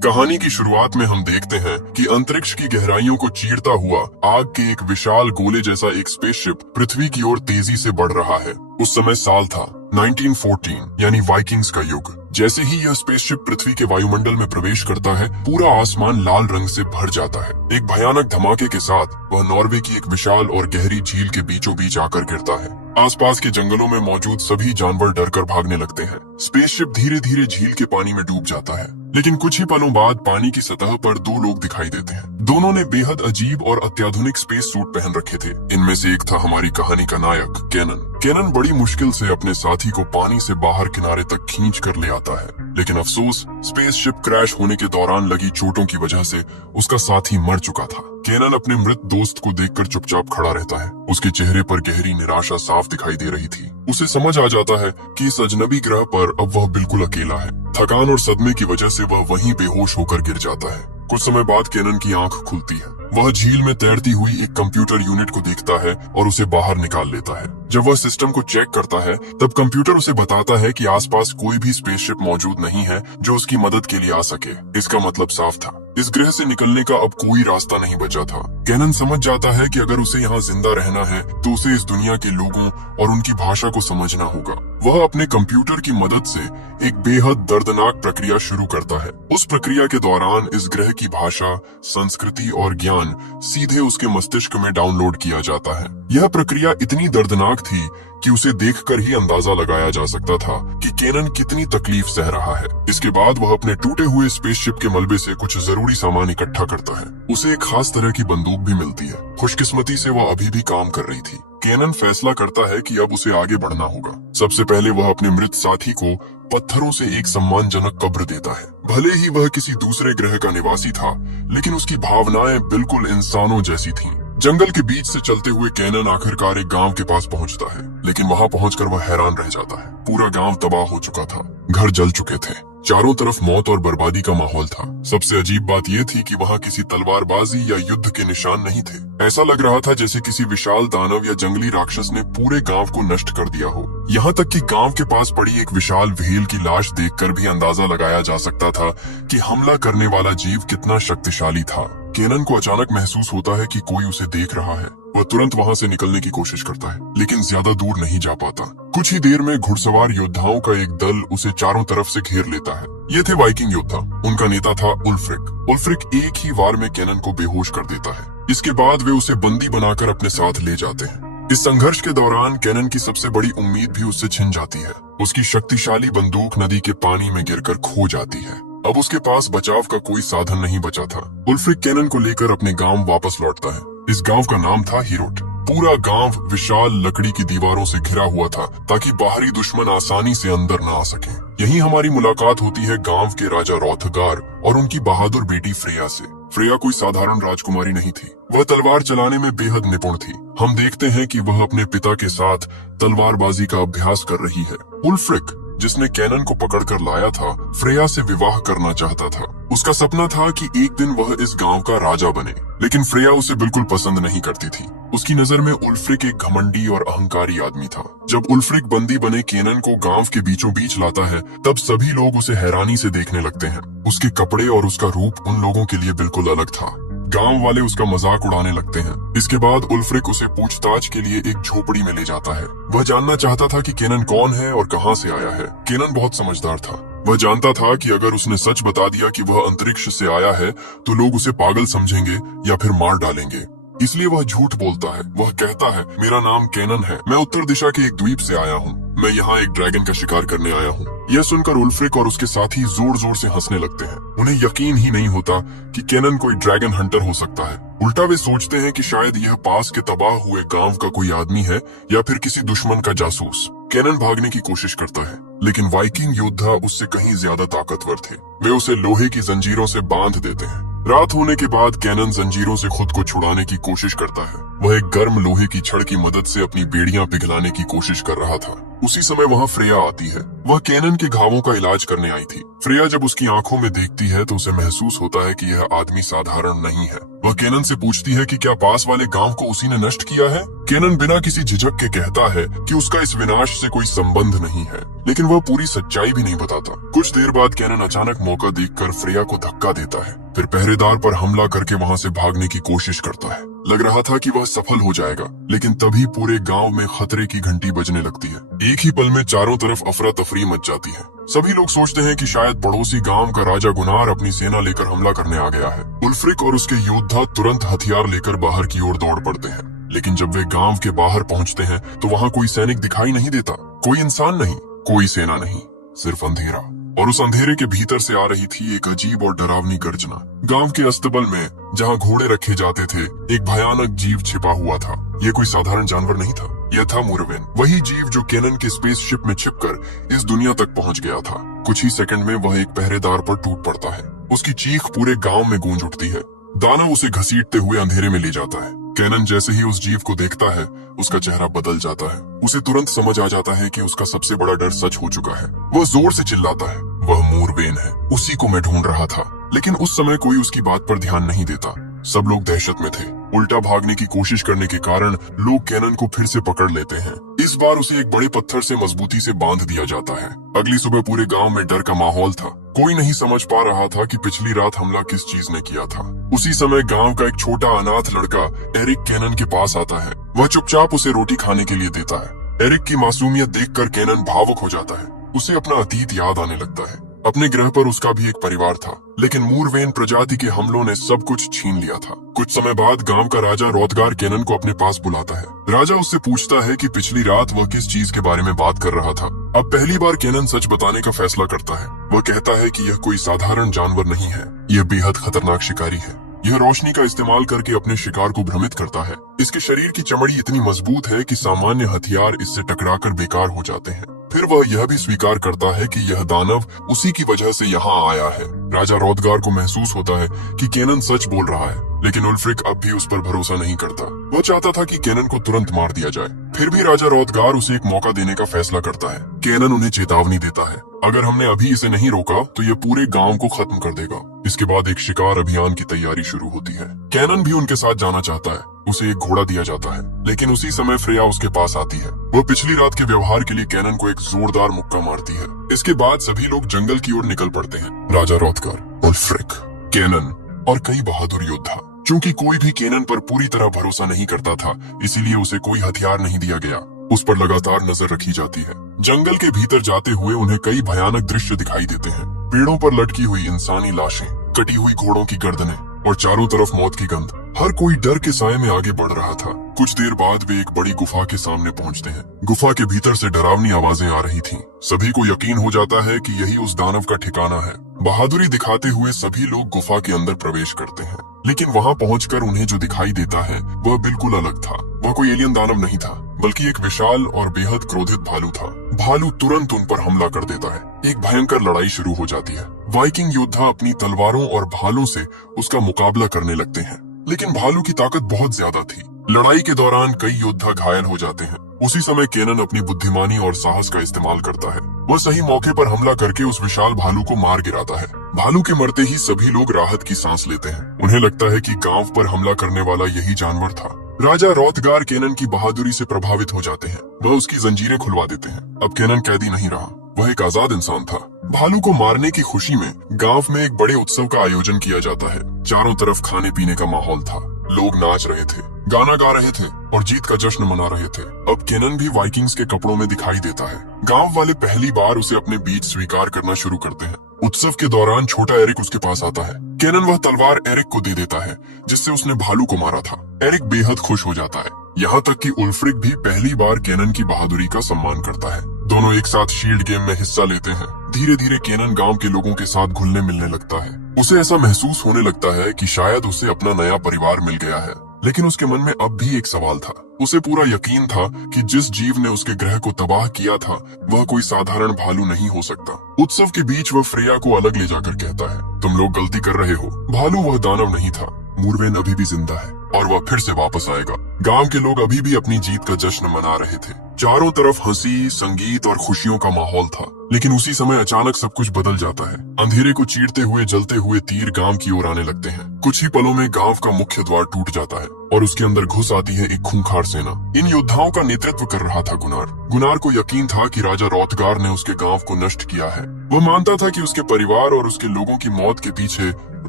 कहानी की शुरुआत में हम देखते हैं कि अंतरिक्ष की गहराइयों को चीरता हुआ आग के एक विशाल गोले जैसा एक स्पेसशिप पृथ्वी की ओर तेजी से बढ़ रहा है। उस समय साल था 1914 यानी वाइकिंग्स का युग। जैसे ही यह स्पेसशिप पृथ्वी के वायुमंडल में प्रवेश करता है, पूरा आसमान लाल रंग से भर जाता है। एक भयानक धमाके के साथ वह नॉर्वे की एक विशाल और गहरी झील के बीचों बीच आकर गिरता है। आसपास के जंगलों में मौजूद सभी जानवर डरकर भागने लगते हैं। स्पेसशिप धीरे धीरे झील के पानी में डूब जाता है, लेकिन कुछ ही पलों बाद पानी की सतह पर दो लोग दिखाई देते हैं। दोनों ने बेहद अजीब और अत्याधुनिक स्पेस सूट पहन रखे थे। इनमें से एक था हमारी कहानी का नायक केनन। केनन बड़ी मुश्किल से अपने साथी को पानी से बाहर किनारे तक खींच कर ले आता है, लेकिन अफसोस स्पेसशिप क्रैश होने के दौरान लगी चोटों की वजह से उसका साथी मर चुका था। केनन अपने मृत दोस्त को देखकर चुपचाप खड़ा रहता है। उसके चेहरे पर गहरी निराशा साफ दिखाई दे रही थी। उसे समझ आ जाता है कि इस अजनबी ग्रह पर अब वह बिल्कुल अकेला है। थकान और सदमे की वजह से वह वहीं बेहोश होकर गिर जाता है। कुछ समय बाद केनन की आंख खुलती है। वह झील में तैरती हुई एक कंप्यूटर यूनिट को देखता है और उसे बाहर निकाल लेता है। जब वह सिस्टम को चेक करता है, तब कंप्यूटर उसे बताता है कि आसपास कोई भी स्पेसशिप मौजूद नहीं है जो उसकी मदद के लिए आ सके। इसका मतलब साफ था, इस ग्रह से निकलने का अब कोई रास्ता नहीं बचा था। केनन समझ जाता है कि अगर उसे यहाँ जिंदा रहना है तो उसे इस दुनिया के लोगों और उनकी भाषा को समझना होगा। वह अपने कंप्यूटर की मदद से एक बेहद दर्दनाक प्रक्रिया शुरू करता है। उस प्रक्रिया के दौरान इस ग्रह की भाषा, संस्कृति और ज्ञान सीधे उसके मस्तिष्क में डाउनलोड किया जाता है। यह प्रक्रिया इतनी दर्दनाक थी कि उसे देखकर ही अंदाजा लगाया जा सकता था कि केनन कितनी तकलीफ सह रहा है। इसके बाद वह अपने टूटे हुए स्पेसशिप के मलबे से कुछ जरूरी सामान इकट्ठा करता है। उसे एक खास तरह की बंदूक भी मिलती है। खुशकिस्मती से वह अभी भी काम कर रही थी। केनन फैसला करता है कि अब उसे आगे बढ़ना होगा। सबसे पहले वह अपने मृत साथी को पत्थरों से एक सम्मानजनक कब्र देता है। भले ही वह किसी दूसरे ग्रह का निवासी था, लेकिन उसकी भावनाएं बिल्कुल इंसानों जैसी थीं। जंगल के बीच से चलते हुए केनन आखिरकार एक गांव के पास पहुंचता है, लेकिन वहां पहुंचकर वह हैरान रह जाता है। पूरा गांव तबाह हो चुका था, घर जल चुके थे, चारों तरफ मौत और बर्बादी का माहौल था। सबसे अजीब बात यह थी कि वहां किसी तलवारबाजी या युद्ध के निशान नहीं थे। ऐसा लग रहा था जैसे किसी विशाल दानव या जंगली राक्षस ने पूरे गांव को नष्ट कर दिया हो। यहाँ तक कि गांव के पास पड़ी एक विशाल व्हेल की लाश देखकर भी अंदाजा लगाया जा सकता था कि हमला करने वाला जीव कितना शक्तिशाली था। केनन को अचानक महसूस होता है कि कोई उसे देख रहा है। वह तुरंत वहां से निकलने की कोशिश करता है, लेकिन ज्यादा दूर नहीं जा पाता। कुछ ही देर में घुड़सवार योद्धाओं का एक दल उसे चारों तरफ से घेर लेता है। ये थे वाइकिंग योद्धा। उनका नेता था उल्फ्रिक। उल्फ्रिक एक ही वार में केनन को बेहोश कर देता है। इसके बाद वे उसे बंदी बनाकर अपने साथ ले जाते हैं। इस संघर्ष के दौरान केनन की सबसे बड़ी उम्मीद भी उससे छिन जाती है। उसकी शक्तिशाली बंदूक नदी के पानी में गिरकर खो जाती है। अब उसके पास बचाव का कोई साधन नहीं बचा था। उल्फ्रिक केनन को लेकर अपने गांव वापस लौटता है। इस गांव का नाम था हीरोट। पूरा गांव विशाल लकड़ी की दीवारों से घिरा हुआ था, ताकि बाहरी दुश्मन आसानी से अंदर न आ सके। यहीं हमारी मुलाकात होती है गांव के राजा रौथगार और उनकी बहादुर बेटी फ्रेया से। फ्रेया कोई साधारण राजकुमारी नहीं थी। वह तलवार चलाने में बेहद निपुण थी। हम देखते हैं कि वह अपने पिता के साथ तलवारबाजी का अभ्यास कर रही है। उल्फ्रिक, जिसने केनन को पकड़कर लाया था, फ्रेया से विवाह करना चाहता था। उसका सपना था कि एक दिन वह इस गांव का राजा बने, लेकिन फ्रेया उसे बिल्कुल पसंद नहीं करती थी। उसकी नजर में उल्फ्रिक एक घमंडी और अहंकारी आदमी था। जब उल्फ्रिक बंदी बने केनन को गांव के बीचों बीच लाता है, तब सभी लोग उसे हैरानी से देखने लगते हैं। उसके कपड़े और उसका रूप उन लोगों के लिए बिल्कुल अलग था। गांव वाले उसका मजाक उड़ाने लगते हैं। इसके बाद उल्फ्रिक उसे पूछताछ के लिए एक झोपड़ी में ले जाता है। वह जानना चाहता था कि केनन कौन है और कहां से आया है। केनन बहुत समझदार था। वह जानता था कि अगर उसने सच बता दिया कि वह अंतरिक्ष से आया है, तो लोग उसे पागल समझेंगे या फिर मार डालेंगे। इसलिए वह झूठ बोलता है। वह कहता है, मेरा नाम केनन है, मैं उत्तर दिशा के एक द्वीप से आया हूँ, मैं यहाँ एक ड्रैगन का शिकार करने आया हूँ। यह सुनकर उल्फ्रिक और उसके साथी जोर जोर से हंसने लगते हैं। उन्हें यकीन ही नहीं होता कि केनन कोई ड्रैगन हंटर हो सकता है। उल्टा वे सोचते हैं कि शायद यह पास के तबाह हुए गांव का कोई आदमी है या फिर किसी दुश्मन का जासूस। केनन भागने की कोशिश करता है, लेकिन वाइकिंग योद्धा उससे कहीं ज्यादा ताकतवर थे। वे उसे लोहे की जंजीरों से बांध देते हैं। रात होने के बाद केनन जंजीरों से खुद को छुड़ाने की कोशिश करता है, वह एक गर्म लोहे की छड़ की मदद से अपनी बेड़ियां पिघलाने की कोशिश कर रहा था। उसी समय वहां फ्रेया आती है। वह केनन के घावों का इलाज करने आई थी। फ्रेया जब उसकी आंखों में देखती है तो उसे महसूस होता है कि यह आदमी साधारण नहीं है। वह केनन से पूछती है कि क्या पास वाले गांव को उसी ने नष्ट किया है। केनन बिना किसी झिझक के कहता है कि उसका इस विनाश से कोई संबंध नहीं है, लेकिन वह पूरी सच्चाई भी नहीं बताता। कुछ देर बाद केनन अचानक मौका देखकर फ्रेया को धक्का देता है, फिर पहरेदार पर हमला करके वहां से भागने की कोशिश करता है। लग रहा था कि वह सफल हो जाएगा, लेकिन तभी पूरे गांव में खतरे की घंटी बजने लगती है। एक ही पल में चारों तरफ अफरा तफरी मच जाती है। सभी लोग सोचते हैं कि शायद पड़ोसी गांव का राजा गुनार अपनी सेना लेकर हमला करने आ गया है। उल्फ्रिक और उसके योद्धा तुरंत हथियार लेकर बाहर की ओर दौड़ पड़ते हैं, लेकिन जब वे गांव के बाहर पहुंचते हैं तो वहां कोई सैनिक दिखाई नहीं देता, कोई इंसान नहीं, कोई सेना नहीं, सिर्फ अंधेरा। और उस अंधेरे के भीतर से आ रही थी एक अजीब और डरावनी गर्जना। गांव के अस्तबल में जहां घोड़े रखे जाते थे, एक भयानक जीव छिपा हुआ था। यह कोई साधारण जानवर नहीं था, यह था मुरवेन, वही जीव जो केनन के स्पेसशिप में छिपकर इस दुनिया तक पहुंच गया था। कुछ ही सेकंड में वह एक पहरेदार पर टूट पड़ता है। उसकी चीख पूरे गांव में गूंज उठती है। दानव उसे घसीटते हुए अंधेरे में ले जाता है। केनन जैसे ही उस जीव को देखता है, उसका चेहरा बदल जाता है। उसे तुरंत समझ आ जाता है कि उसका सबसे बड़ा डर सच हो चुका है। वह जोर से चिल्लाता है, वह मुरवेन है, उसी को मैं ढूंढ रहा था। लेकिन उस समय कोई उसकी बात पर ध्यान नहीं देता। सब लोग दहशत में थे। उल्टा भागने की कोशिश करने के कारण लोग केनन को फिर से पकड़ लेते हैं। इस बार उसे एक बड़े पत्थर से मजबूती से बांध दिया जाता है। अगली सुबह पूरे गांव में डर का माहौल था। कोई नहीं समझ पा रहा था कि पिछली रात हमला किस चीज ने किया था। उसी समय गांव का एक छोटा अनाथ लड़का एरिक केनन के पास आता है। वह चुपचाप उसे रोटी खाने के लिए देता है। एरिक की मासूमियत देखकर केनन भावुक हो जाता है। उसे अपना अतीत याद आने लगता है। अपने ग्रह पर उसका भी एक परिवार था, लेकिन मुरवेन प्रजाति के हमलों ने सब कुछ छीन लिया था। कुछ समय बाद गांव का राजा रोदगार केनन को अपने पास बुलाता है। राजा उससे पूछता है कि पिछली रात वह किस चीज के बारे में बात कर रहा था। अब पहली बार केनन सच बताने का फैसला करता है। वह कहता है कि यह कोई साधारण जानवर नहीं है, यह बेहद खतरनाक शिकारी है। यह रोशनी का इस्तेमाल करके अपने शिकार को भ्रमित करता है। इसके शरीर की चमड़ी इतनी मजबूत है कि सामान्य हथियार इससे टकराकर बेकार हो जाते हैं। फिर वह यह भी स्वीकार करता है कि यह दानव उसी की वजह से यहाँ आया है। राजा रोदगार को महसूस होता है कि केनन सच बोल रहा है, लेकिन उल्फ्रिक अब भी उस पर भरोसा नहीं करता। वह चाहता था कि केनन को तुरंत मार दिया जाए। फिर भी राजा रोदगार उसे एक मौका देने का फैसला करता है। केनन उन्हें चेतावनी देता है, अगर हमने अभी इसे नहीं रोका तो यह पूरे गांव को खत्म कर देगा। इसके बाद एक शिकार अभियान की तैयारी शुरू होती है। केनन भी उनके साथ जाना चाहता है। उसे एक घोड़ा दिया जाता है, लेकिन उसी समय फ्रेया उसके पास आती है। वह पिछली रात के व्यवहार के लिए केनन को एक जोरदार मुक्का मारती है। इसके बाद सभी लोग जंगल की ओर निकल पड़ते हैं। राजा रोदगार, उल्फ्रिक, केनन और कई बहादुर योद्धा। चूंकि कोई भी केनन पर पूरी तरह भरोसा नहीं करता था, इसीलिए उसे कोई हथियार नहीं दिया गया। उस पर लगातार नजर रखी जाती है। जंगल के भीतर जाते हुए उन्हें कई भयानक दृश्य दिखाई देते हैं। पेड़ों पर लटकी हुई इंसानी लाशें, कटी हुई घोड़ों की गर्दनें और चारों तरफ मौत की गंध। हर कोई डर के साए में आगे बढ़ रहा था। कुछ देर बाद वे एक बड़ी गुफा के सामने पहुंचते हैं। गुफा के भीतर से डरावनी आवाजें आ रही थीं। सभी को यकीन हो जाता है कि यही उस दानव का ठिकाना है। बहादुरी दिखाते हुए सभी लोग गुफा के अंदर प्रवेश करते हैं, लेकिन वहां पहुंचकर उन्हें जो दिखाई देता है वह बिल्कुल अलग था। वह कोई एलियन दानव नहीं था, बल्कि एक विशाल और बेहद क्रोधित भालू था। भालू तुरंत उन पर हमला कर देता है। एक भयंकर लड़ाई शुरू हो जाती है। वाइकिंग योद्धा अपनी तलवारों और भालों से उसका मुकाबला करने लगते हैं, लेकिन भालू की ताकत बहुत ज्यादा थी। लड़ाई के दौरान कई योद्धा घायल हो जाते हैं। उसी समय केनन अपनी बुद्धिमानी और साहस का इस्तेमाल करता है। वह सही मौके पर हमला करके उस विशाल भालू को मार गिराता है। भालू के मरते ही सभी लोग राहत की सांस लेते हैं। उन्हें लगता है कि गांव पर हमला करने वाला यही जानवर था। राजा रोदगार केनन की बहादुरी से प्रभावित हो जाते हैं। वह उसकी जंजीरें खुलवा देते हैं। अब केनन कैदी नहीं रहा, वह एक आजाद इंसान था। भालू को मारने की खुशी में गांव में एक बड़े उत्सव का आयोजन किया जाता है। चारों तरफ खाने पीने का माहौल था। लोग नाच रहे थे, गाना गा रहे थे और जीत का जश्न मना रहे थे। अब केनन भी वाइकिंग्स के कपड़ों में दिखाई देता है। गांव वाले पहली बार उसे अपने बीच स्वीकार करना शुरू करते हैं। उत्सव के दौरान छोटा एरिक उसके पास आता है। केनन वह तलवार एरिक को दे देता है जिससे उसने भालू को मारा था। एरिक बेहद खुश हो जाता है। यहाँ तक कि उल्फ्रिक भी पहली बार केनन की बहादुरी का सम्मान करता है। दोनों एक साथ शील्ड गेम में हिस्सा लेते हैं। धीरे धीरे केनन गांव के लोगों के साथ घुलने मिलने लगता है। उसे ऐसा महसूस होने लगता है कि शायद उसे अपना नया परिवार मिल गया है। लेकिन उसके मन में अब भी एक सवाल था। उसे पूरा यकीन था कि जिस जीव ने उसके ग्रह को तबाह किया था वह कोई साधारण भालू नहीं हो सकता। उत्सव के बीच वह फ्रेया को अलग ले जाकर कहता है, तुम लोग गलती कर रहे हो। भालू वह दानव नहीं था। मुरवेन अभी भी जिंदा है और वह फिर से वापस आएगा। गांव के लोग अभी भी अपनी जीत का जश्न मना रहे थे। चारों तरफ हंसी, संगीत और खुशियों का माहौल था। लेकिन उसी समय अचानक सब कुछ बदल जाता है। अंधेरे को चीरते हुए जलते हुए तीर गांव की ओर आने लगते हैं। कुछ ही पलों में गांव का मुख्य द्वार टूट जाता है और उसके अंदर घुस आती है एक खूंखार सेना। इन योद्धाओं का नेतृत्व कर रहा था गुनार। गुनार को यकीन था कि राजा रौतगार ने उसके गांव को नष्ट किया है। वह मानता था कि उसके परिवार और उसके लोगों की मौत के पीछे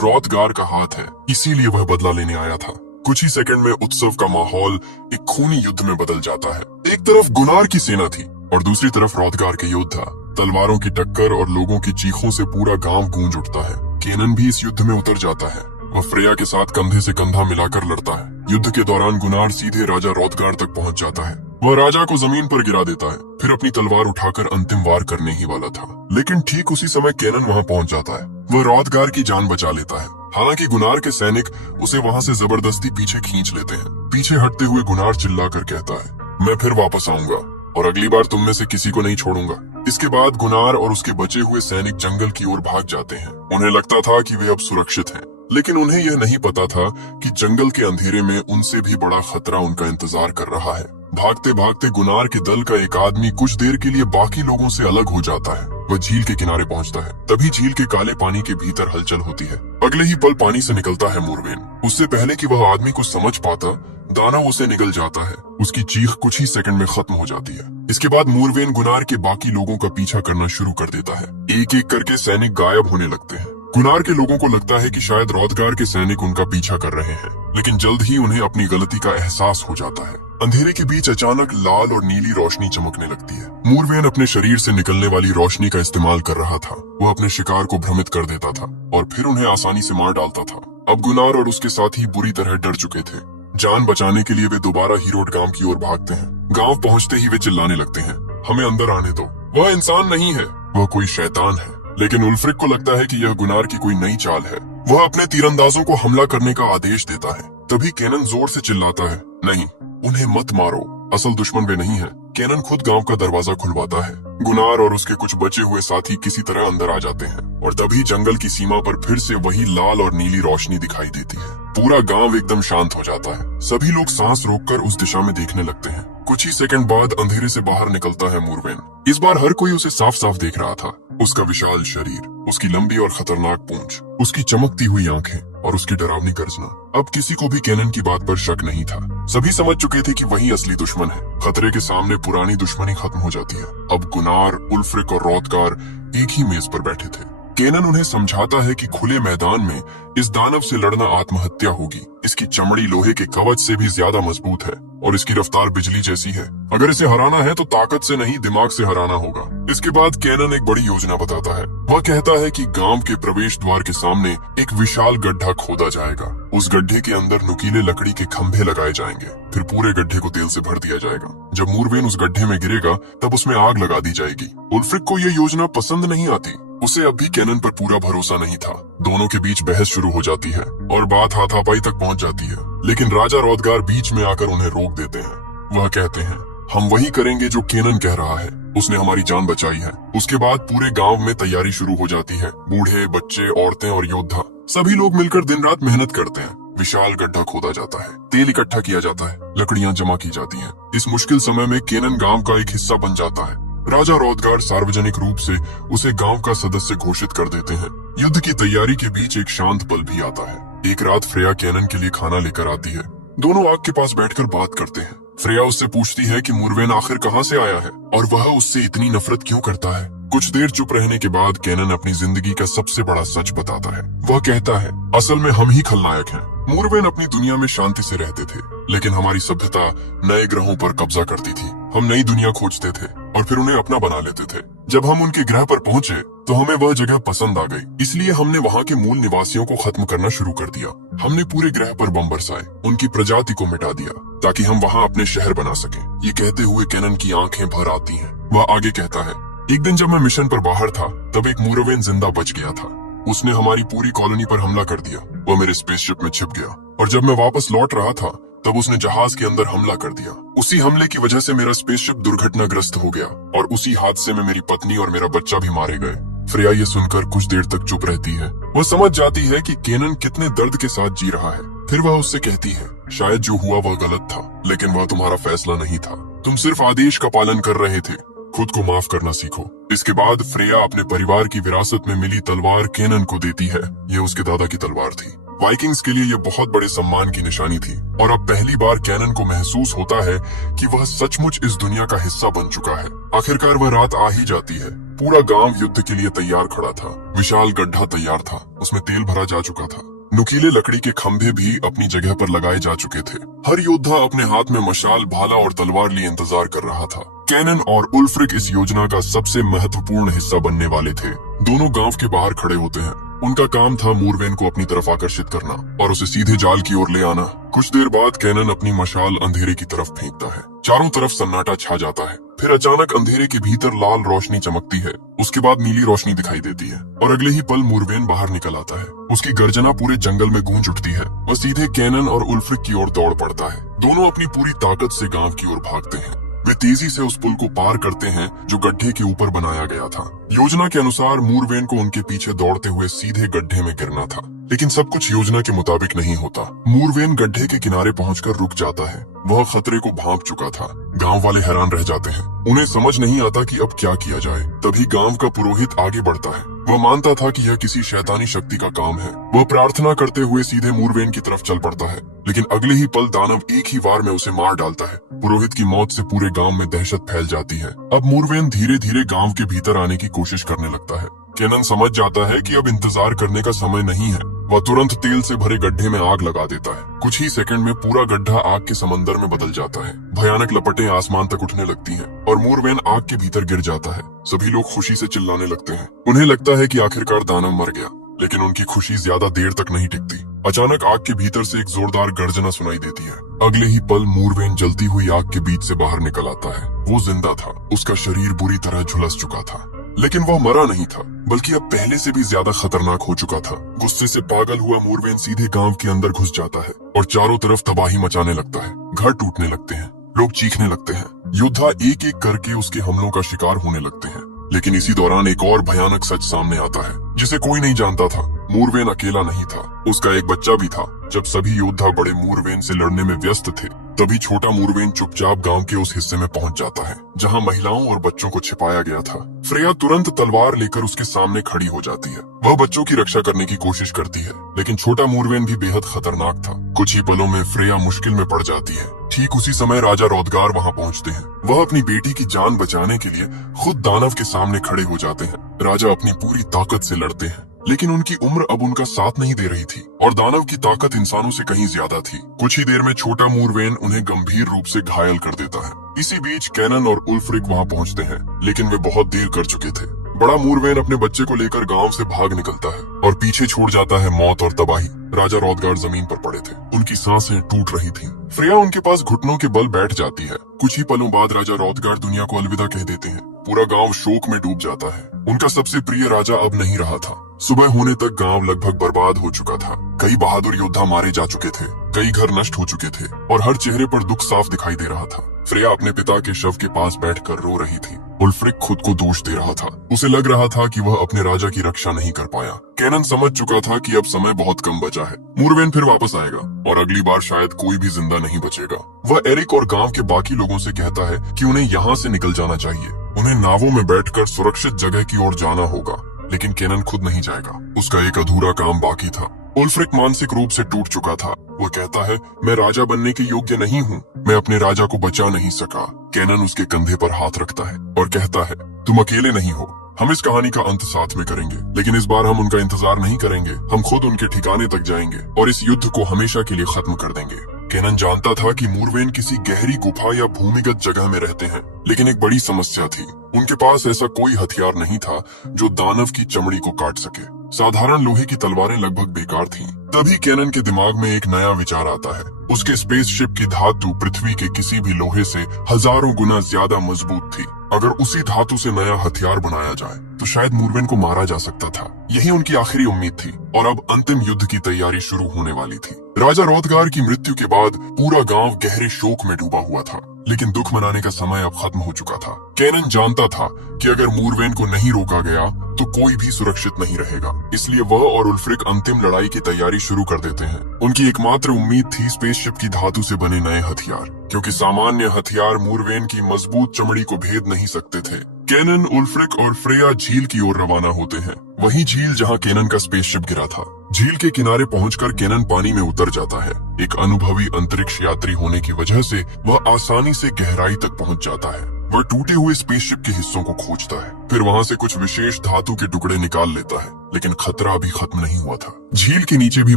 रौतगार का हाथ है, इसीलिए वह बदला लेने आया था। कुछ ही सेकंड में उत्सव का माहौल एक खूनी युद्ध में बदल जाता है। एक तरफ गुनार की सेना थी और दूसरी तरफ रौतगार के योद्धा। तलवारों की टक्कर और लोगों की चीखों से पूरा गांव गूंज उठता है। केनन भी इस युद्ध में उतर जाता है। वह फ्रेया के साथ कंधे से कंधा मिलाकर लड़ता है। युद्ध के दौरान गुनार सीधे राजा रौतगार तक पहुंच जाता है। वह राजा को जमीन पर गिरा देता है, फिर अपनी तलवार उठाकर अंतिम वार करने ही वाला था। लेकिन ठीक उसी समय केनन वहां पहुंच जाता है। वह रौतगार की जान बचा लेता है। हालांकि गुनार के सैनिक उसे वहां से जबरदस्ती पीछे खींच लेते हैं। पीछे हटते हुए गुनार चिल्लाकर कहता है, मैं फिर वापस आऊंगा और अगली बार तुम में से किसी को नहीं छोड़ूंगा। इसके बाद गुनार और उसके बचे हुए सैनिक जंगल की ओर भाग जाते हैं। उन्हें लगता था कि वे अब सुरक्षित हैं, लेकिन उन्हें यह नहीं पता था कि जंगल के अंधेरे में उनसे भी बड़ा खतरा उनका इंतजार कर रहा है। भागते भागते गुनार के दल का एक आदमी कुछ देर के लिए बाकी लोगों से अलग हो जाता है। वह झील के किनारे पहुंचता है। तभी झील के काले पानी के भीतर हलचल होती है। अगले ही पल पानी से निकलता है मूरवेन। उससे पहले कि वह आदमी कुछ समझ पाता, दानव उसे निगल जाता है। उसकी चीख कुछ ही सेकंड में खत्म हो जाती है। इसके बाद मूरवेन गुनार के बाकी लोगों का पीछा करना शुरू कर देता है। एक एक करके सैनिक गायब होने लगते हैं। गुनार के लोगों को लगता है कि शायद रौतगार के सैनिक उनका पीछा कर रहे हैं, लेकिन जल्द ही उन्हें अपनी गलती का एहसास हो जाता है। अंधेरे के बीच अचानक लाल और नीली रोशनी चमकने लगती है। मूरवेन अपने शरीर से निकलने वाली रोशनी का इस्तेमाल कर रहा था। वह अपने शिकार को भ्रमित कर देता था और फिर उन्हें आसानी से मार डालता था। अब गुनार और उसके साथी बुरी तरह डर चुके थे। जान बचाने के लिए वे दोबारा हीरोड गांव की ओर भागते हैं। गांव पहुंचते ही वे चिल्लाने लगते हैं, हमें अंदर आने दो, वह इंसान नहीं है, वह कोई शैतान है। लेकिन उल्फ्रिक को लगता है कि यह गुनार की कोई नई चाल है। वह अपने तीरंदाजों को हमला करने का आदेश देता है। तभी केनन जोर से चिल्लाता है, नहीं, उन्हें मत मारो, असल दुश्मन वे नहीं है। केनन खुद गांव का दरवाजा खुलवाता है। गुनार और उसके कुछ बचे हुए साथी किसी तरह अंदर आ जाते हैं और तभी जंगल की सीमा पर फिर से वही लाल और नीली रोशनी दिखाई देती है। पूरा गांव एकदम शांत हो जाता है। सभी लोग सांस रोककर उस दिशा में देखने लगते हैं। कुछ ही सेकंड बाद अंधेरे से बाहर निकलता है मूरवेन। इस बार हर कोई उसे साफ साफ देख रहा था। उसका विशाल शरीर, उसकी लंबी और खतरनाक पूंछ, उसकी चमकती हुई आंखें और उसकी डरावनी गर्जना। अब किसी को भी केनन की बात पर शक नहीं था। सभी समझ चुके थे कि वही असली दुश्मन है। खतरे के सामने पुरानी दुश्मनी खत्म हो जाती है। अब गुनार, उल्फ्रिक और रौतगार एक ही मेज पर बैठे थे। केनन उन्हें समझाता है कि खुले मैदान में इस दानव से लड़ना आत्महत्या होगी। इसकी चमड़ी लोहे के कवच से भी ज्यादा मजबूत है और इसकी रफ्तार बिजली जैसी है। अगर इसे हराना है तो ताकत से नहीं, दिमाग से हराना होगा। इसके बाद केनन एक बड़ी योजना बताता है। वह कहता है कि गांव के प्रवेश द्वार के सामने एक विशाल गड्ढा खोदा जाएगा। उस गड्ढे के अंदर नुकीले लकड़ी के खंभे लगाए जाएंगे। फिर पूरे गड्ढे को तेल से भर दिया जाएगा। जब मूरवेन उस गड्ढे में गिरेगा तब उसमें आग लगा दी जाएगी। उल्फ्रिक को यह योजना पसंद नहीं आती। उसे अब भी केनन पर पूरा भरोसा नहीं था। दोनों के बीच बहस शुरू हो जाती है और बात हाथापाई तक पहुंच जाती है। लेकिन राजा रौतगार बीच में आकर उन्हें रोक देते हैं। वह कहते हैं, हम वही करेंगे जो केनन कह रहा है। उसने हमारी जान बचाई है। उसके बाद पूरे गांव में तैयारी शुरू हो जाती है। बूढ़े, बच्चे, औरतें और योद्धा सभी लोग मिलकर दिन रात मेहनत करते हैं। विशाल गड्ढा खोदा जाता है, तेल इकट्ठा किया जाता है, लकड़ियां जमा की जाती हैं। इस मुश्किल समय में केनन गांव का एक हिस्सा बन जाता है। राजा रौतगार सार्वजनिक रूप से उसे गांव का सदस्य घोषित कर देते हैं। युद्ध की तैयारी के बीच एक शांत पल भी आता है। एक रात फ्रेया केनन के लिए खाना लेकर आती है। दोनों आग के पास बैठकर बात करते हैं। फ्रेया उससे पूछती है कि मूरवेन आखिर कहाँ से आया है और वह उससे इतनी नफरत क्यों करता है। कुछ देर चुप रहने के बाद केनन अपनी जिंदगी का सबसे बड़ा सच बताता है। वह कहता है, असल में हम ही खलनायक हैं। मूरवेन अपनी दुनिया में शांति से रहते थे, लेकिन हमारी सभ्यता नए ग्रहों पर कब्जा करती थी। हम नई दुनिया खोजते थे और फिर उन्हें अपना बना लेते थे। जब हम उनके ग्रह पर पहुंचे तो हमें वह जगह पसंद आ गई, इसलिए हमने वहाँ के मूल निवासियों को खत्म करना शुरू कर दिया। हमने पूरे ग्रह पर बम बरसाए, उनकी प्रजाति को मिटा दिया ताकि हम वहाँ अपने शहर बना सकें। ये कहते हुए केनन की आंखें भर आती हैं। वह आगे कहता है, एक दिन जब मैं मिशन पर बाहर था तब एक मूरवेन जिंदा बच गया था। उसने हमारी पूरी कॉलोनी पर हमला कर दिया। वह मेरे स्पेसशिप में छिप गया और जब मैं वापस लौट रहा था तब उसने जहाज के अंदर हमला कर दिया। उसी हमले की वजह से मेरा स्पेसशिप दुर्घटनाग्रस्त हो गया और उसी हादसे में मेरी पत्नी और मेरा बच्चा भी मारे गए। फ्रेया ये सुनकर कुछ देर तक चुप रहती है। वह समझ जाती है कि केनन कितने दर्द के साथ जी रहा है। फिर वह उससे कहती है, शायद जो हुआ वह गलत था, लेकिन वह तुम्हारा फैसला नहीं था। तुम सिर्फ आदेश का पालन कर रहे थे। खुद को माफ करना सीखो। इसके बाद फ्रेया अपने परिवार की विरासत में मिली तलवार केनन को देती है। ये उसके दादा की तलवार थी। वाइकिंग्स के लिए यह बहुत बड़े सम्मान की निशानी थी और अब पहली बार केनन को महसूस होता है कि वह सचमुच इस दुनिया का हिस्सा बन चुका है। आखिरकार वह रात आ ही जाती है। पूरा गांव युद्ध के लिए तैयार खड़ा था। विशाल गड्ढा तैयार था, उसमें तेल भरा जा चुका था। नुकीले लकड़ी के खंभे भी अपनी जगह पर लगाए जा चुके थे। हर योद्धा अपने हाथ में मशाल, भाला और तलवार लिए इंतजार कर रहा था। केनन और उल्फ्रिक इस योजना का सबसे महत्वपूर्ण हिस्सा बनने वाले थे। दोनों गांव के बाहर खड़े होते हैं। उनका काम था मूरवेन को अपनी तरफ आकर्षित करना और उसे सीधे जाल की ओर ले आना। कुछ देर बाद केनन अपनी मशाल अंधेरे की तरफ फेंकता है। चारों तरफ सन्नाटा छा जाता है। फिर अचानक अंधेरे के भीतर लाल रोशनी चमकती है। उसके बाद नीली रोशनी दिखाई देती है और अगले ही पल मूरवेन बाहर निकल आता है। उसकी गर्जना पूरे जंगल में गूंज उठती है। वह सीधे केनन और उल्फ्रिक की ओर दौड़ पड़ता है। दोनों अपनी पूरी ताकत से गांव की ओर भागते हैं। वे तेजी से उस पुल को पार करते हैं जो गड्ढे के ऊपर बनाया गया था। योजना के अनुसार मूरवेन को उनके पीछे दौड़ते हुए सीधे गड्ढे में गिरना था, लेकिन सब कुछ योजना के मुताबिक नहीं होता। मूरवेन गड्ढे के किनारे पहुंचकर रुक जाता है। वह खतरे को भांप चुका था। गांव वाले हैरान रह जाते हैं। उन्हें समझ नहीं आता कि अब क्या किया जाए। तभी गांव का पुरोहित आगे बढ़ता है। वह मानता था कि यह किसी शैतानी शक्ति का काम है। वह प्रार्थना करते हुए सीधे मूरवेन की तरफ चल पड़ता है, लेकिन अगले ही पल दानव एक ही वार में उसे मार डालता है। पुरोहित की मौत से पूरे गांव में दहशत फैल जाती है। अब मूरवेन धीरे धीरे गांव के भीतर आने की कोशिश करने लगता है। केनन समझ जाता है कि अब इंतजार करने का समय नहीं है। वह तुरंत तेल से भरे गड्ढे में आग लगा देता है। कुछ ही सेकंड में पूरा गड्ढा आग के समंदर में बदल जाता है। भयानक लपटें आसमान तक उठने लगती हैं और मूरवेन आग के भीतर गिर जाता है। सभी लोग खुशी से चिल्लाने लगते हैं। उन्हें लगता है कि आखिरकार दानव मर गया, लेकिन उनकी खुशी ज्यादा देर तक नहीं टिकती। अचानक आग के भीतर से एक जोरदार गर्जना सुनाई देती है। अगले ही पल मूरवेन जलती हुई आग के बीच से बाहर निकल आता है। वो जिंदा था। उसका शरीर बुरी तरह झुलस चुका था, लेकिन वह मरा नहीं था, बल्कि अब पहले से भी ज्यादा खतरनाक हो चुका था। गुस्से से पागल हुआ मूरवेन सीधे गांव के अंदर घुस जाता है और चारों तरफ तबाही मचाने लगता है। घर टूटने लगते हैं, लोग चीखने लगते हैं। योद्धा एक एक करके उसके हमलों का शिकार होने लगते हैं। लेकिन इसी दौरान एक और भयानक सच सामने आता है जिसे कोई नहीं जानता था। मूरवेन अकेला नहीं था, उसका एक बच्चा भी था। जब सभी योद्धा बड़े मूरवेन से लड़ने में व्यस्त थे, तभी छोटा मूरवेन चुपचाप गांव के उस हिस्से में पहुंच जाता है जहां महिलाओं और बच्चों को छिपाया गया था। फ्रेया तुरंत तलवार लेकर उसके सामने खड़ी हो जाती है। वह बच्चों की रक्षा करने की कोशिश करती है, लेकिन छोटा मूरवेन भी बेहद खतरनाक था। कुछ ही पलों में फ्रेया मुश्किल में पड़ जाती है। ठीक उसी समय राजा रोदगार वहां पहुंचते हैं। वह अपनी बेटी की जान बचाने के लिए खुद दानव के सामने खड़े हो जाते हैं। राजा अपनी पूरी ताकत से लड़ते हैं, लेकिन उनकी उम्र अब उनका साथ नहीं दे रही थी और दानव की ताकत इंसानों से कहीं ज्यादा थी। कुछ ही देर में छोटा मूरवेन उन्हें गंभीर रूप से घायल कर देता है। इसी बीच केनन और उल्फ्रिक वहां पहुंचते हैं, लेकिन वे बहुत देर कर चुके थे। बड़ा मूरवेन अपने बच्चे को लेकर गांव से भाग निकलता है और पीछे छोड़ जाता है मौत और तबाही। राजा रोदगार जमीन पर पड़े थे, उनकी सांसें टूट रही थीं। फ्रेया उनके पास घुटनों के बल बैठ जाती है। कुछ ही पलों बाद राजा रोदगार दुनिया को अलविदा कह देते हैं। पूरा गांव शोक में डूब जाता है। उनका सबसे प्रिय राजा अब नहीं रहा था। सुबह होने तक गांव लगभग बर्बाद हो चुका था। कई बहादुर योद्धा मारे जा चुके थे, कई घर नष्ट हो चुके थे और हर चेहरे पर दुख साफ दिखाई दे रहा था। फ्रेया अपने पिता के शव के पास बैठकर रो रही थी। उल्फ्रिक खुद को दोष दे रहा था। उसे लग रहा था कि वह अपने राजा की रक्षा नहीं कर पाया। केनन समझ चुका था कि अब समय बहुत कम बचा है। मूरवेन फिर वापस आएगा और अगली बार शायद कोई भी जिंदा नहीं बचेगा। वह एरिक और गांव के बाकी लोगों से कहता है कि उन्हें यहाँ से निकल जाना चाहिए। उन्हें नावों में बैठकर सुरक्षित जगह की ओर जाना होगा, लेकिन केनन खुद नहीं जाएगा। उसका एक अधूरा काम बाकी था। उल्फ्रिक मानसिक रूप से टूट चुका था। वो कहता है, मैं राजा बनने के योग्य नहीं हूँ, मैं अपने राजा को बचा नहीं सका। केनन उसके कंधे पर हाथ रखता है और कहता है, तुम अकेले नहीं हो, हम इस कहानी का अंत साथ में करेंगे, लेकिन इस बार हम उनका इंतजार नहीं करेंगे। हम खुद उनके ठिकाने तक जाएंगे और इस युद्ध को हमेशा के लिए खत्म कर देंगे। केनन जानता था कि मूरवेन किसी गहरी गुफा या भूमिगत जगह में रहते हैं, लेकिन एक बड़ी समस्या थी। उनके पास ऐसा कोई हथियार नहीं था जो दानव की चमड़ी को काट सके। साधारण लोहे की तलवारें लगभग बेकार थीं। तभी केनन के दिमाग में एक नया विचार आता है। उसके स्पेसशिप की धातु पृथ्वी के किसी भी लोहे से हजारों गुना ज्यादा मजबूत थी। अगर उसी धातु से नया हथियार बनाया जाए तो शायद मूरवेन को मारा जा सकता था। यही उनकी आखिरी उम्मीद थी और अब अंतिम युद्ध की तैयारी शुरू होने वाली थी। राजा रोदगार की मृत्यु के बाद पूरा गांव गहरे शोक में डूबा हुआ था, लेकिन दुख मनाने का समय अब खत्म हो चुका था। केनन जानता था कि अगर मूरवेन को नहीं रोका गया तो कोई भी सुरक्षित नहीं रहेगा। इसलिए वह और उल्फ्रिक अंतिम लड़ाई की तैयारी शुरू कर देते हैं। उनकी एकमात्र उम्मीद थी स्पेसशिप की धातु से बने नए हथियार, क्योंकि सामान्य हथियार मूरवेन की मजबूत चमड़ी को भेद नहीं सकते थे। केनन, उल्फ्रिक और फ्रेया झील की ओर रवाना होते हैं, वही झील जहां केनन का स्पेसशिप गिरा था। झील के किनारे पहुंचकर केनन पानी में उतर जाता है। एक अनुभवी अंतरिक्ष यात्री होने की वजह से वह आसानी से गहराई तक पहुंच जाता है। वह टूटे हुए स्पेसशिप के हिस्सों को खोजता है, फिर वहां से कुछ विशेष धातु के टुकड़े निकाल लेता है, लेकिन खतरा अभी खत्म नहीं हुआ था। झील के नीचे भी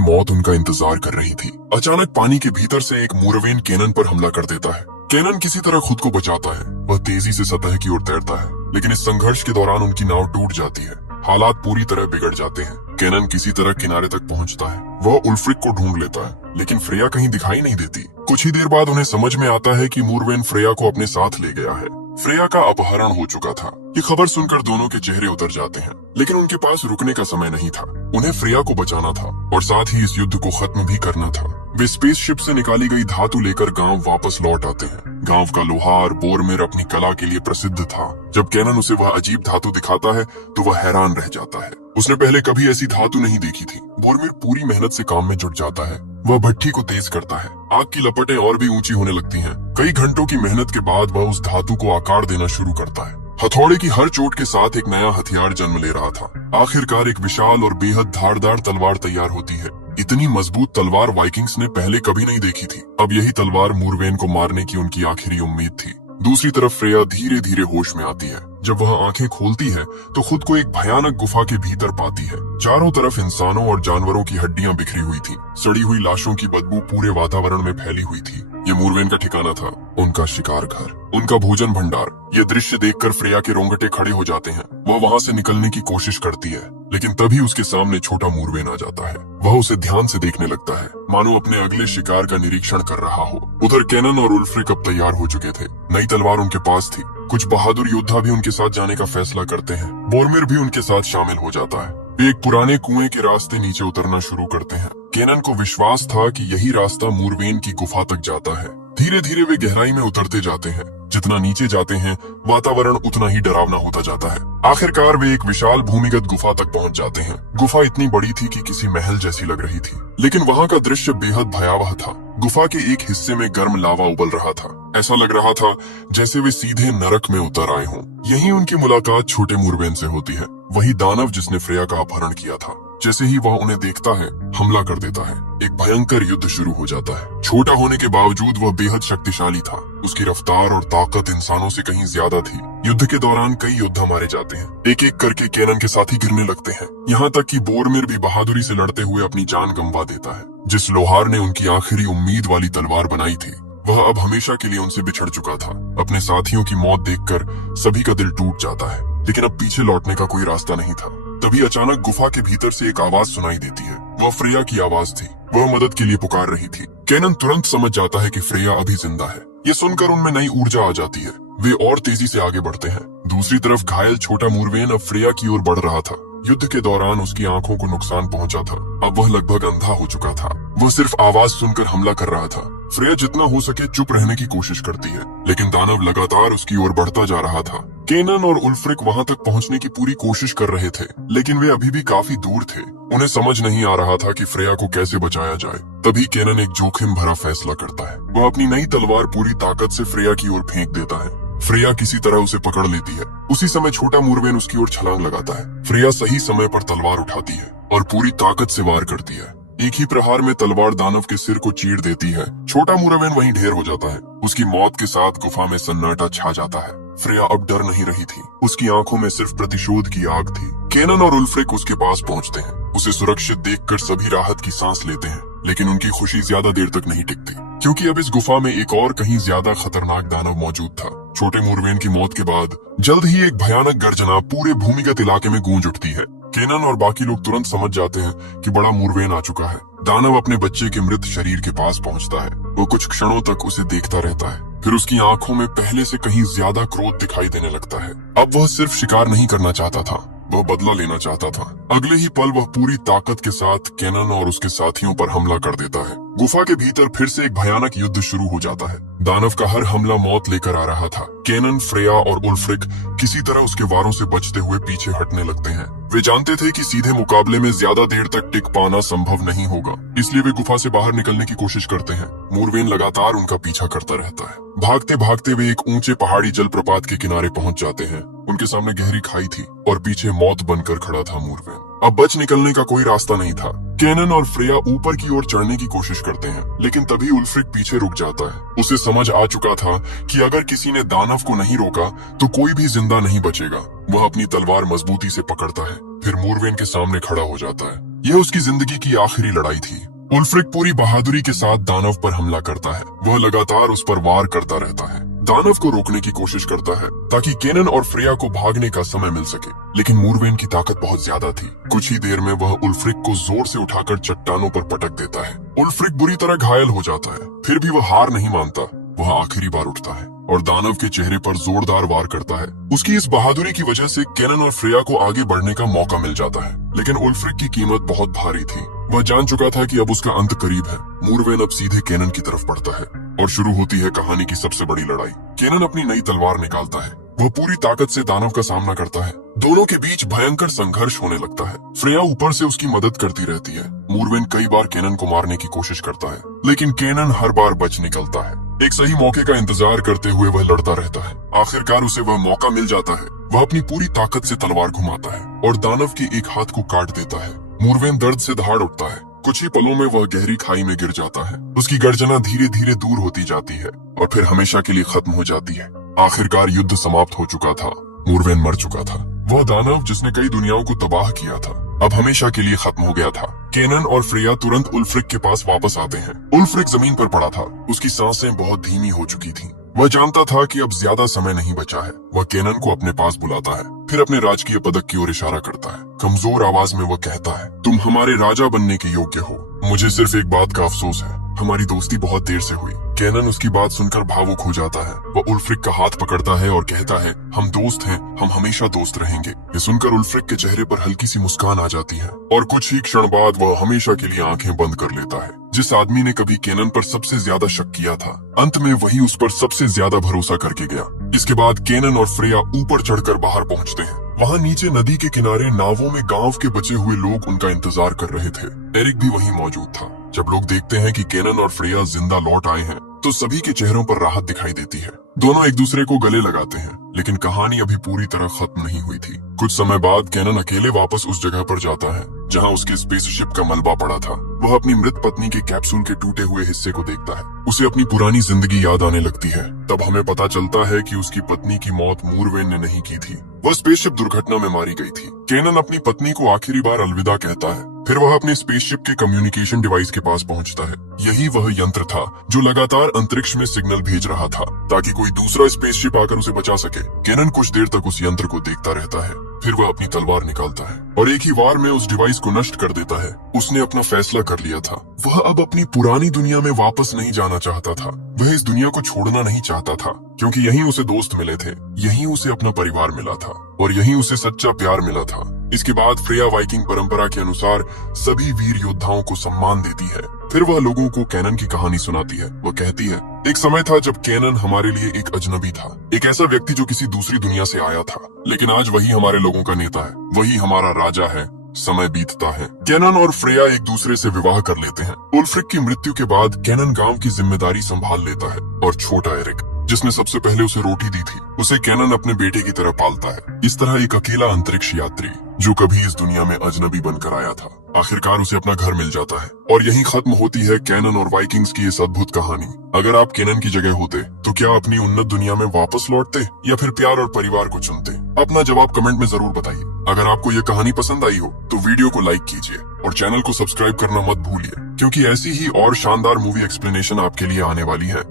मौत उनका इंतजार कर रही थी। अचानक पानी के भीतर से एक मूरवेन केनन पर हमला कर देता है। केनन किसी तरह खुद को बचाता है। वह तेजी से सतह की ओर तैरता है, लेकिन इस संघर्ष के दौरान उनकी नाव टूट जाती है। हालात पूरी तरह बिगड़ जाते हैं। केनन किसी तरह किनारे तक पहुंचता है। वह उल्फ्रिक को ढूंढ लेता है, लेकिन फ्रेया कहीं दिखाई नहीं देती। कुछ ही देर बाद उन्हें समझ में आता है कि मूरवेन फ्रेया को अपने साथ ले गया है। फ्रेया का अपहरण हो चुका था। ये खबर सुनकर दोनों के चेहरे उतर जाते हैं, लेकिन उनके पास रुकने का समय नहीं था। उन्हें फ्रेया को बचाना था और साथ ही इस युद्ध को खत्म भी करना था। वे स्पेसशिप से निकाली गई धातु लेकर गांव वापस लौट आते हैं। गांव का लोहार बोरमिर अपनी कला के लिए प्रसिद्ध था। जब केनन उसे वह अजीब धातु दिखाता है तो वह हैरान रह जाता है। उसने पहले कभी ऐसी धातु नहीं देखी थी। बोरमिर पूरी मेहनत से काम में जुट जाता है। वह भट्ठी को तेज करता है। आग की लपटें और भी ऊंची होने लगती हैं। कई घंटों की मेहनत के बाद वह उस धातु को आकार देना शुरू करता है। हथौड़े की हर चोट के साथ एक नया हथियार जन्म ले रहा था। आखिरकार एक विशाल और बेहद धारदार तलवार तैयार होती है। इतनी मजबूत तलवार वाइकिंग्स ने पहले कभी नहीं देखी थी। अब यही तलवार मूरवेन को मारने की उनकी आखिरी उम्मीद थी। दूसरी तरफ फ्रेया धीरे धीरे होश में आती है। जब वह आंखें खोलती है तो खुद को एक भयानक गुफा के भीतर पाती है। चारों तरफ इंसानों और जानवरों की हड्डियां बिखरी हुई थी। सड़ी हुई लाशों की बदबू पूरे वातावरण में फैली हुई थी। ये मूरवेन का ठिकाना था, उनका शिकार घर, उनका भोजन भंडार। ये दृश्य देखकर फ्रेया के रोंगटे खड़े हो जाते हैं। वह वहां से निकलने की कोशिश करती है, लेकिन तभी उसके सामने छोटा मूरवेन आ जाता है। वह उसे ध्यान से देखने लगता है, मानो अपने अगले शिकार का निरीक्षण कर रहा हो। उधर केनन और उल्फ्रिक अब तैयार हो चुके थे। नई तलवार उनके पास थी। कुछ बहादुर योद्धा भी उनके साथ जाने का फैसला करते हैं। बोरमिर भी उनके साथ शामिल हो जाता है। वे एक पुराने कुएं के रास्ते नीचे उतरना शुरू करते हैं। केनन को विश्वास था कि यही रास्ता मूरवेन की गुफा तक जाता है। धीरे धीरे वे गहराई में उतरते जाते हैं। जितना नीचे जाते हैं वातावरण उतना ही डरावना होता जाता है। आखिरकार वे एक विशाल भूमिगत गुफा तक पहुंच जाते हैं। गुफा इतनी बड़ी थी कि किसी महल जैसी लग रही थी, लेकिन वहां का दृश्य बेहद भयावह था। गुफा के एक हिस्से में गर्म लावा उबल रहा था। ऐसा लग रहा था जैसे वे सीधे नरक में उतर आए हों। यहीं उनकी मुलाकात छोटे मूरवेन से होती है, वही दानव जिसने फ्रेया का अपहरण किया था। जैसे ही वह उन्हें देखता है, हमला कर देता है। एक भयंकर युद्ध शुरू हो जाता है। छोटा होने के बावजूद वह बेहद शक्तिशाली था। उसकी रफ्तार और ताकत इंसानों से कहीं ज्यादा थी। युद्ध के दौरान कई योद्धा मारे जाते हैं। एक एक करके केनन के साथी गिरने लगते हैं। यहाँ तक कि बोरमिर भी बहादुरी से लड़ते हुए अपनी जान गंवा देता है। जिस लोहार ने उनकी आखिरी उम्मीद वाली तलवार बनाई थी, वह अब हमेशा के लिए उनसे बिछड़ चुका था। अपने साथियों की मौत देखकर सभी का दिल टूट जाता है, लेकिन अब पीछे लौटने का कोई रास्ता नहीं था। तभी अचानक गुफा के भीतर से एक आवाज सुनाई देती है। वह फ्रेया की आवाज थी। वह मदद के लिए पुकार रही थी। केनन तुरंत समझ जाता है कि फ्रेया अभी जिंदा है। ये सुनकर उनमें नई ऊर्जा आ जाती है। वे और तेजी से आगे बढ़ते हैं। दूसरी तरफ घायल छोटा मूरवेन अब फ्रेया की ओर बढ़ रहा था। युद्ध के दौरान उसकी आंखों को नुकसान पहुंचा था। अब वह लगभग अंधा हो चुका था। वह सिर्फ आवाज सुनकर हमला कर रहा था। फ्रेया जितना हो सके चुप रहने की कोशिश करती है, लेकिन दानव लगातार उसकी ओर बढ़ता जा रहा था। केनन और उल्फ्रिक वहां तक पहुंचने की पूरी कोशिश कर रहे थे, लेकिन वे अभी भी काफी दूर थे। उन्हें समझ नहीं आ रहा था कि फ्रेया को कैसे बचाया जाए। तभी केनन एक जोखिम भरा फैसला करता है। वह अपनी नई तलवार पूरी ताकत से फ्रेया की ओर फेंक देता है। फ्रेया किसी तरह उसे पकड़ लेती है। उसी समय छोटा मूरवेन उसकी ओर छलांग लगाता है। फ्रेया सही समय पर तलवार उठाती है और पूरी ताकत से वार करती है। एक ही प्रहार में तलवार दानव के सिर को चीर देती है। छोटा मूरवेन वहीं ढेर हो जाता है। उसकी मौत के साथ गुफा में सन्नाटा छा जाता है। फ्रेया अब डर नहीं रही थी। उसकी आंखों में सिर्फ प्रतिशोध की आग थी। केनन और उल्फ्रिक उसके पास पहुंचते हैं। उसे सुरक्षित देखकर सभी राहत की सांस लेते हैं, लेकिन उनकी खुशी ज्यादा देर तक नहीं टिकती, क्योंकि अब इस गुफा में एक और कहीं ज्यादा खतरनाक दानव मौजूद था। छोटे मूरवेन की मौत के बाद जल्द ही एक भयानक गर्जना पूरे भूमिगत इलाके में गूंज उठती है। केनन और बाकी लोग तुरंत समझ जाते हैं कि बड़ा मूरवेन आ चुका है। दानव अपने बच्चे के मृत शरीर के पास पहुंचता है। वो कुछ क्षणों तक उसे देखता रहता है, फिर उसकी आंखों में पहले से कहीं ज्यादा क्रोध दिखाई देने लगता है। अब वह सिर्फ शिकार नहीं करना चाहता था, वह बदला लेना चाहता था। अगले ही पल वह पूरी ताकत के साथ केनन और उसके साथियों पर हमला कर देता है। गुफा के भीतर फिर से एक भयानक युद्ध शुरू हो जाता है। दानव का हर हमला मौत लेकर आ रहा था। केनन, फ्रेया और उल्फ्रिक किसी तरह उसके वारों से बचते हुए पीछे हटने लगते हैं। वे जानते थे कि सीधे मुकाबले में ज्यादा देर तक टिक पाना संभव नहीं होगा, इसलिए वे गुफा से बाहर निकलने की कोशिश करते हैं। मूरवेन लगातार उनका पीछा करता रहता है। भागते भागते वे एक ऊंचे पहाड़ी जलप्रपात के किनारे पहुंच जाते हैं। उनके सामने गहरी खाई थी और पीछे मौत बनकर खड़ा था मूरवेन। अब बच निकलने का कोई रास्ता नहीं था। केनन और फ्रेया ऊपर की ओर चढ़ने की कोशिश करते हैं, लेकिन तभी उल्फ्रिक पीछे रुक जाता है। उसे समझ आ चुका था कि अगर किसी ने दानव को नहीं रोका तो कोई भी जिंदा नहीं बचेगा। वह अपनी तलवार मजबूती से पकड़ता है, फिर मूरवेन के सामने खड़ा हो जाता है। यह उसकी जिंदगी की आखिरी लड़ाई थी। उल्फ्रिक पूरी बहादुरी के साथ दानव पर हमला करता है। वह लगातार उस पर वार करता रहता है, दानव को रोकने की कोशिश करता है ताकि केनन और फ्रेया को भागने का समय मिल सके, लेकिन मूरवेन की ताकत बहुत ज्यादा थी। कुछ ही देर में वह उल्फ्रिक को जोर से उठाकर चट्टानों पर पटक देता है। उल्फ्रिक बुरी तरह घायल हो जाता है, फिर भी वह हार नहीं मानता। वह आखिरी बार उठता है और दानव के चेहरे पर जोरदार वार करता है। उसकी इस बहादुरी की वजह से केनन और फ्रेया को आगे बढ़ने का मौका मिल जाता है, लेकिन उल्फ्रिक की कीमत बहुत भारी थी। वह जान चुका था कि अब उसका अंत करीब है। मूरवेन अब सीधे केनन की तरफ बढ़ता है और शुरू होती है कहानी की सबसे बड़ी लड़ाई। केनन अपनी नई तलवार निकालता है। वह पूरी ताकत से दानव का सामना करता है। दोनों के बीच भयंकर संघर्ष होने लगता है। फ्रेया ऊपर से उसकी मदद करती रहती है। मूरवेन कई बार केनन को मारने की कोशिश करता है, लेकिन केनन हर बार बच निकलता है। एक सही मौके का इंतजार करते हुए वह लड़ता रहता है। आखिरकार उसे वह मौका मिल जाता है। वह अपनी पूरी ताकत से तलवार घुमाता है और दानव के एक हाथ को काट देता है। मूरवेन दर्द से दहाड़ उठता है। कुछ ही पलों में वह गहरी खाई में गिर जाता है। उसकी गर्जना धीरे धीरे दूर होती जाती है और फिर हमेशा के लिए खत्म हो जाती है। आखिरकार युद्ध समाप्त हो चुका था। मूरवेन मर चुका था। वह दानव जिसने कई दुनियाओं को तबाह किया था, अब हमेशा के लिए खत्म हो गया था। केनन और फ्रेया तुरंत उल्फ्रिक के पास वापस आते हैं। उल्फ्रिक जमीन पर पड़ा था। उसकी सांसें बहुत धीमी हो चुकी थीं। वह जानता था कि अब ज्यादा समय नहीं बचा है। वह केनन को अपने पास बुलाता है, फिर अपने राजकीय पदक की ओर इशारा करता है। कमजोर आवाज में वह कहता है, तुम हमारे राजा बनने के योग्य हो। मुझे सिर्फ एक बात का अफसोस है, हमारी दोस्ती बहुत देर से हुई। केनन उसकी बात सुनकर भावुक हो जाता है। वह उल्फ्रिक का हाथ पकड़ता है और कहता है, हम दोस्त हैं, हम हमेशा दोस्त रहेंगे। ये सुनकर उल्फ्रिक के चेहरे पर हल्की सी मुस्कान आ जाती है और कुछ ही क्षण बाद वह हमेशा के लिए आंखें बंद कर लेता है। जिस आदमी ने कभी केनन पर सबसे ज्यादा शक किया था, अंत में वही उस पर सबसे ज्यादा भरोसा करके गया। इसके बाद केनन और फ्रेया ऊपर चढ़कर बाहर पहुंचते हैं। वहाँ नीचे नदी के किनारे नावों में गांव के बचे हुए लोग उनका इंतजार कर रहे थे। एरिक भी वहीं मौजूद था। जब लोग देखते हैं कि केनन और फ्रेया जिंदा लौट आए हैं, तो सभी के चेहरों पर राहत दिखाई देती है। दोनों एक दूसरे को गले लगाते हैं, लेकिन कहानी अभी पूरी तरह खत्म नहीं हुई थी। कुछ समय बाद केनन अकेले वापस उस जगह पर जाता है जहां उसके स्पेसशिप का मलबा पड़ा था। वह अपनी मृत पत्नी के कैप्सूल के टूटे हुए हिस्से को देखता है। उसे अपनी पुरानी जिंदगी याद आने लगती है। तब हमें पता चलता है कि उसकी पत्नी की मौत मूरवेन ने नहीं की थी। वह स्पेसशिप दुर्घटना में मारी गई थी। केनन अपनी पत्नी को आखिरी बार अलविदा कहता है। फिर वह अपने स्पेसशिप के कम्युनिकेशन डिवाइस के पास पहुंचता है। यही वह यंत्र था जो लगातार अंतरिक्ष में सिग्नल भेज रहा था ताकि कोई दूसरा स्पेसशिप आकर उसे बचा सके। केनन कुछ देर तक उस यंत्र को देखता रहता है, फिर वह अपनी तलवार निकालता है और एक ही वार में उस डिवाइस को नष्ट कर देता है। उसने अपना फैसला कर लिया था। वह अब अपनी पुरानी दुनिया में वापस नहीं जाना चाहता था। वह इस दुनिया को छोड़ना नहीं चाहता था, क्योंकि यहीं उसे दोस्त मिले थे, यहीं उसे अपना परिवार मिला था और यहीं उसे सच्चा प्यार मिला था। इसके बाद फ्रेया वाइकिंग परंपरा के अनुसार सभी वीर योद्धाओं को सम्मान देती है। फिर वह लोगों को केनन की कहानी सुनाती है। वह कहती है, एक समय था जब केनन हमारे लिए एक अजनबी था, एक ऐसा व्यक्ति जो किसी दूसरी दुनिया से आया था, लेकिन आज वही हमारे लोगों का नेता है, वही हमारा राजा है। समय बीतता है। केनन और फ्रेया एक दूसरे से विवाह कर लेते हैं। उल्फ्रिक की मृत्यु के बाद केनन गांव की जिम्मेदारी संभाल लेता है और छोटा एरिक, जिसने सबसे पहले उसे रोटी दी थी, उसे केनन अपने बेटे की तरह पालता है। इस तरह एक अकेला अंतरिक्ष यात्री जो कभी इस दुनिया में अजनबी बनकर आया था, आखिरकार उसे अपना घर मिल जाता है और यहीं खत्म होती है केनन और वाइकिंग्स की इस अद्भुत कहानी। अगर आप केनन की जगह होते तो क्या अपनी उन्नत दुनिया में वापस लौटते या फिर प्यार और परिवार को चुनते? अपना जवाब कमेंट में जरूर बताइए। अगर आपको ये कहानी पसंद आई हो तो वीडियो को लाइक कीजिए और चैनल को सब्सक्राइब करना मत भूलिए, क्योंकि ऐसी ही और शानदार मूवी एक्सप्लेनेशन आपके लिए आने वाली है।